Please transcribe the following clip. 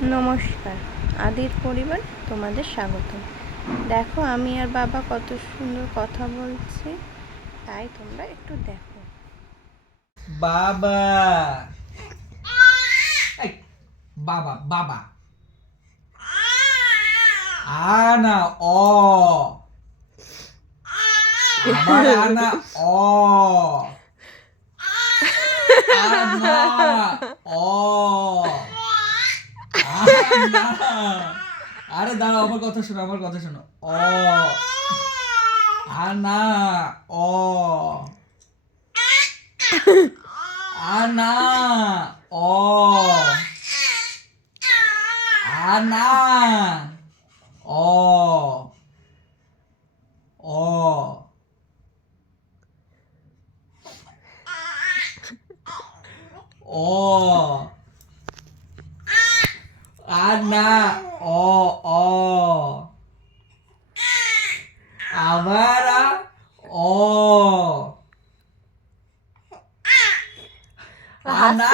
নমস্কার, আদির পরিবার তোমাদের স্বাগত। দেখো আমি আর বাবা কত সুন্দর কথা বলছি, তাই তোমরা একটু দেখো। বাবা এই, বাবা বাবা আনা অ আবার আনা অ আনা অ আনা আরে দাঁড়াও, আমার কথা শোনো অ আনা অ আনা অ আনা অ অ অ আনা অ অ আবার অ আনা